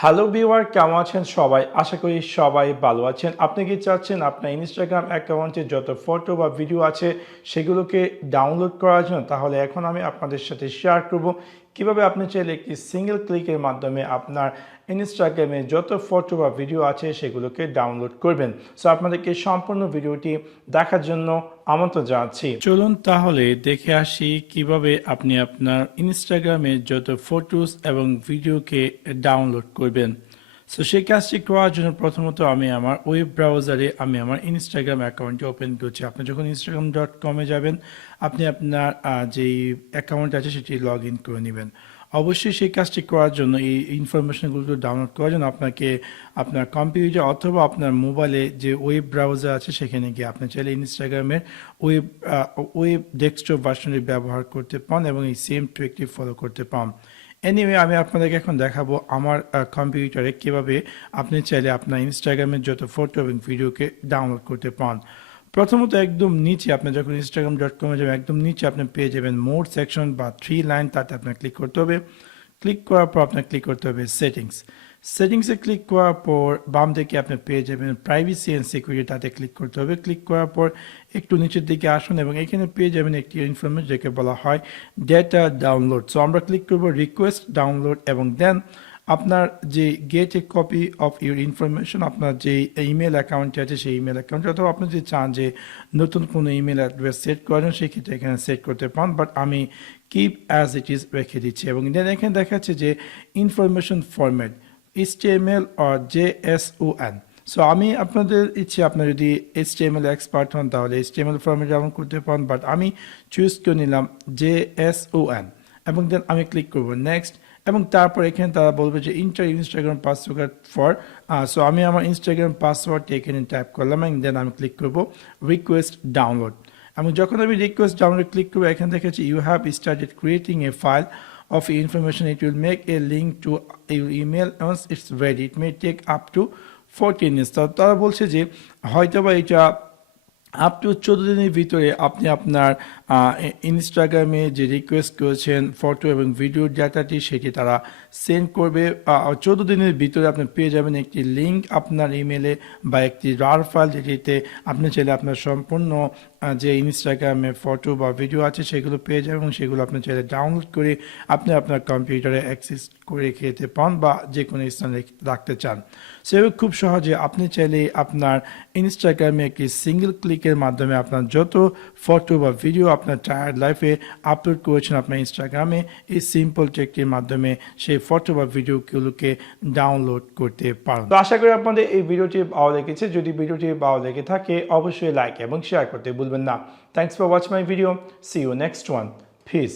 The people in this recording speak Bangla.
হ্যালো ভিউয়ার, কেমন আছেন সবাই? আশা করি সবাই ভালো আছেন। আপনি কি চাচ্ছেন আপনার ইনস্টাগ্রাম অ্যাকাউন্টে যত ফটো বা ভিডিও আছে সেগুলোকে ডাউনলোড করার জন্য? তাহলে এখন আমি আপনাদের সাথে শেয়ার করব কিভাবে আপনি চাইলে একটি সিঙ্গেল ক্লিকের মাধ্যমে আপনার ইনস্টাগ্রামে যত ফটো বা ভিডিও আছে সেগুলোকে ডাউনলোড করবেন। সো আপনাদেরকে সম্পূর্ণ ভিডিওটি দেখার জন্য আমন্ত্রণ জানাচ্ছি। চলুন তাহলে দেখে আসি কিভাবে আপনি আপনার ইনস্টাগ্রামে যত ফটোস এবং ভিডিওকে ডাউনলোড করবেন। সো সেই কাজটি করার জন্য প্রথমত আমি আমার ওয়েব ব্রাউজারে আমি আমার ইনস্টাগ্রাম অ্যাকাউন্টটি ওপেন করছি। আপনি যখন instagram.com-এ যাবেন, আপনি আপনার যেই অ্যাকাউন্ট আছে সেটি লগ ইন করে নেবেন। অবশ্যই সেই কাজটি করার জন্য এই ইনফরমেশনগুলো ডাউনলোড করার জন্য আপনাকে আপনার কম্পিউটার অথবা আপনার মোবাইলে যে ওয়েব ব্রাউজার আছে সেখানে গিয়ে আপনি চাইলে ইনস্টাগ্রামের ওয়েব ডেস্কটপ ভার্সনটি ব্যবহার করতে পান এবং এই সেম ট্রিকটি ফলো করতে পান। এনিওয়ে, আমি আপনাদেরকে এখন দেখাবো আমার কম্পিউটারে কিভাবে আপনি চাইলে আপনার ইনস্টাগ্রামের যত ফটো এবং ভিডিওকে ডাউনলোড করতে পান। প্রথমত একদম নিচে আপনি যখন instagram.com-এ যাবেন, একদম নিচে আপনি পেয়ে যাবেন মোর সেকশন বা 3 লাইন, তাতে আপনার ক্লিক করতে হবে। ক্লিক করার পর আপনার ক্লিক করতে হবে সেটিংসে ক্লিক করার পর বাম দিকে আপনি পেয়ে যাবেন প্রাইভেসি অ্যান্ড সিকিউরিটি, তাতে ক্লিক করতে হবে। ক্লিক করার পর একটু নিচের দিকে আসুন এবং এখানে পেয়ে যাবেন একটি ইনফরমেশন যাকে বলা হয় ডেটা ডাউনলোড। সো আমরা ক্লিক করব রিকোয়েস্ট ডাউনলোড এবং দেন আপনার যে gate A copy of your information, আপনার যে ইমেল অ্যাকাউন্টে আছে সেই ইমেল অ্যাকাউন্টে, অথবা আপনি যদি চান যে নতুন কোনো ইমেল অ্যাড্রেস সেট করেন সেক্ষেত্রে এখানে সেট করতে পারেন, বাট আমি কিপ অ্যাজ ইট ইজ রেখে দিচ্ছি। এবং দেন এখানে দেখাচ্ছে যে information format HTML or JSON। So আমি আপনাদের ইচ্ছে, আপনার যদি HTML এক্সপার্ট হন তাহলে HTML ফরম্যাট ডাউনলোড করতে পারেন, বাট আমি চুজ করে নিলাম JSON এবং দেন আমি ক্লিক করব নেক্সট। এবং তারপর এখানে তারা বলবে যে ইনস্টাগ্রাম পাসওয়ার্ড ফর, সো আমি আমার ইনস্টাগ্রাম পাসওয়ার্ডটি এখানে টাইপ করলাম এবং দেন আমি ক্লিক করব রিকোয়েস্ট ডাউনলোড। এবং যখন আমি রিকোয়েস্ট ডাউনলোড ক্লিক করবো, এখানে দেখাচ্ছি you have started creating a file of information. It will make a link to your email once it's ready. It may take up to 14 days. তারা বলছে যে হয়তোবা এটা আপ টু 14 দিনের ভিতরে আপনি আপনার ইনস্টাগ্রামে যে রিকোয়েস্ট করেছেন ফটো এবং ভিডিও ডাটাটি সেটি তারা সেন্ড করবে। 14 দিনের ভিতরে আপনি পেয়ে যাবেন একটি লিঙ্ক আপনার ইমেলে বা একটি রার ফাইল, যেটিতে আপনি চাইলে আপনার সম্পূর্ণ যে ইনস্টাগ্রামে ফটো বা ভিডিও আছে সেগুলো পেয়ে যাবেন এবং সেগুলো আপনি চাইলে ডাউনলোড করে আপনি আপনার কম্পিউটারে অ্যাক্সেস করে রেখে যেতে পান বা যে কোনো স্থানে রাখতে চান। সেভাবে খুব সহজে আপনি চাইলে আপনার ইনস্টাগ্রামে একটি সিঙ্গেল ক্লিকের মাধ্যমে আপনার যত ফটো বা ভিডিও আপনার টায়ার্ড লাইফে আপলোড করেছেন আপনার ইনস্টাগ্রামে, এই সিম্পল টেকটির মাধ্যমে সেই ফটো বা ভিডিওগুলোকে ডাউনলোড করতে পারেন। তো আশা করি আপনাদের এই ভিডিওটি ভালো লেগেছে। যদি ভিডিওটি ভালো লেগে থাকে অবশ্যই লাইক এবং শেয়ার করতে ভুলবেন না। Thanks for watching my video. See you next one. Piece.